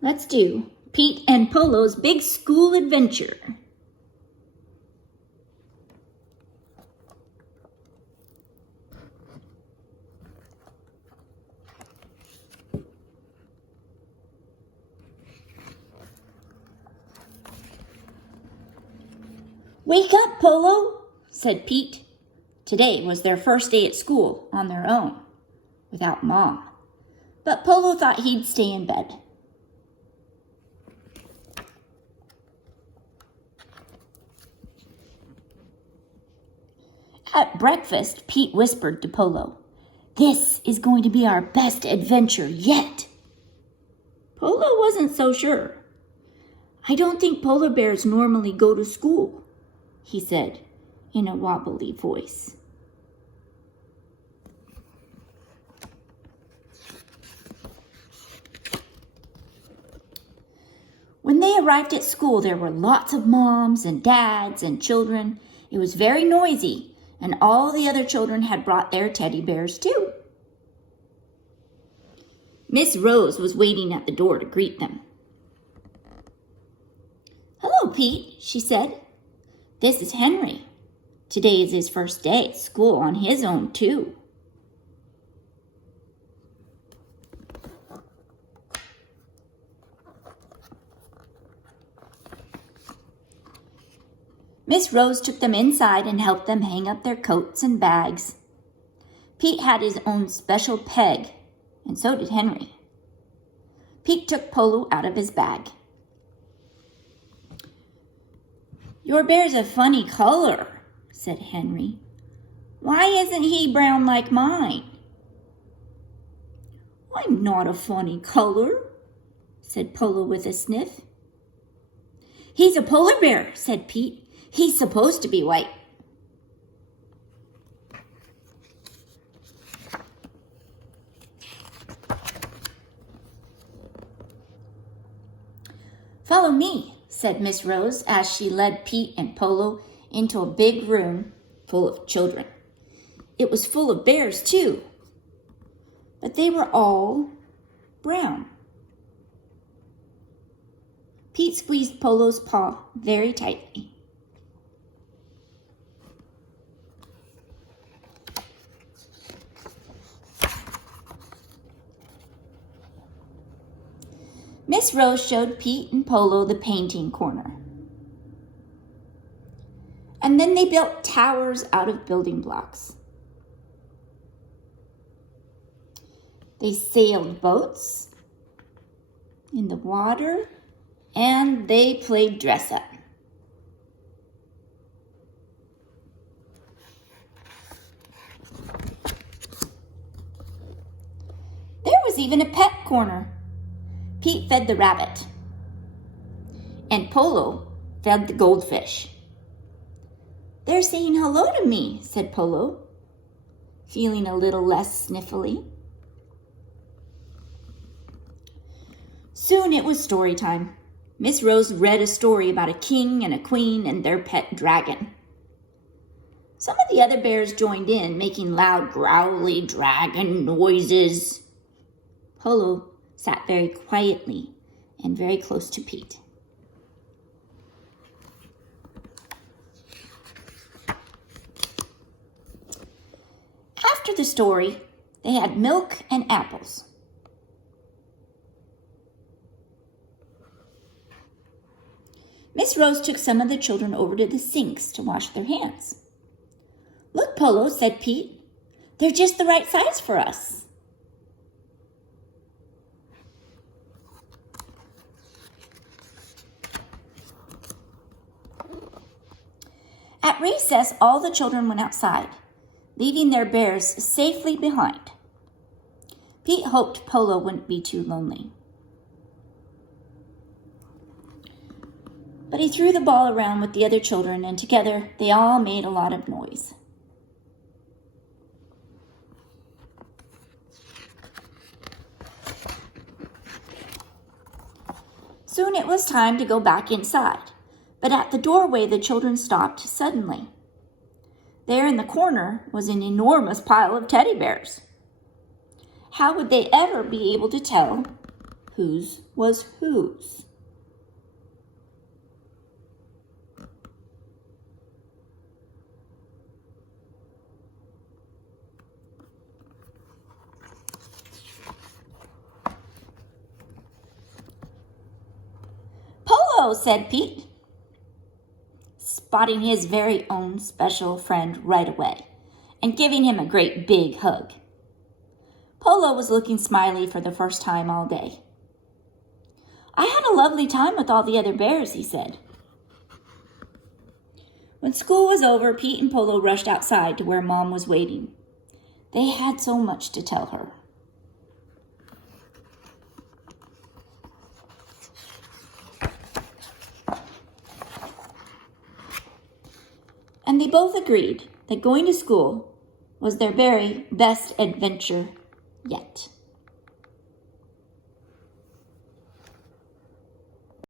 Let's do Pete and Polo's Big School Adventure. "Wake up, Polo," said Pete. Today was their first day at school on their own, without Mom. But Polo thought he'd stay in bed. At breakfast, Pete whispered to Polo, "This is going to be our best adventure yet." Polo wasn't so sure. "I don't think polar bears normally go to school," he said in a wobbly voice. When they arrived at school, there were lots of moms and dads and children. It was very noisy, and all the other children had brought their teddy bears too. Miss Rose was waiting at the door to greet them. "Hello, Pete," she said. "This is Henry. Today is his first day at school on his own too." Miss Rose took them inside and helped them hang up their coats and bags. Pete had his own special peg, and so did Henry. Pete took Polo out of his bag. "Your bear's a funny color," said Henry. "Why isn't he brown like mine?" "I'm not a funny color," said Polo with a sniff. "He's a polar bear," said Pete. "He's supposed to be white." "Follow me," said Miss Rose as she led Pete and Polo into a big room full of children. It was full of bears too, but they were all brown. Pete squeezed Polo's paw very tightly. Miss Rose showed Pete and Polo the painting corner. And then they built towers out of building blocks. They sailed boats in the water, and they played dress up. There was even a pet corner. Pete fed the rabbit, and Polo fed the goldfish. "They're saying hello to me," said Polo, feeling a little less sniffly. Soon it was story time. Miss Rose read a story about a king and a queen and their pet dragon. Some of the other bears joined in, making loud, growly dragon noises. Polo sat very quietly and very close to Pete. After the story, they had milk and apples. Miss Rose took some of the children over to the sinks to wash their hands. "Look, Polo," said Pete. "They're just the right size for us." At recess, all the children went outside, leaving their bears safely behind. Pete hoped Polo wouldn't be too lonely. But he threw the ball around with the other children, and together they all made a lot of noise. Soon it was time to go back inside, but at the doorway the children stopped suddenly. There in the corner was an enormous pile of teddy bears. How would they ever be able to tell whose was whose. Polo, said Pete, spotting his very own special friend right away and giving him a great big hug. Polo was looking smiley for the first time all day. I had a lovely time with all the other bears, he said. When school was over, Pete and Polo rushed outside to where Mom was waiting. They had so much to tell her. And they both agreed that going to school was their very best adventure yet.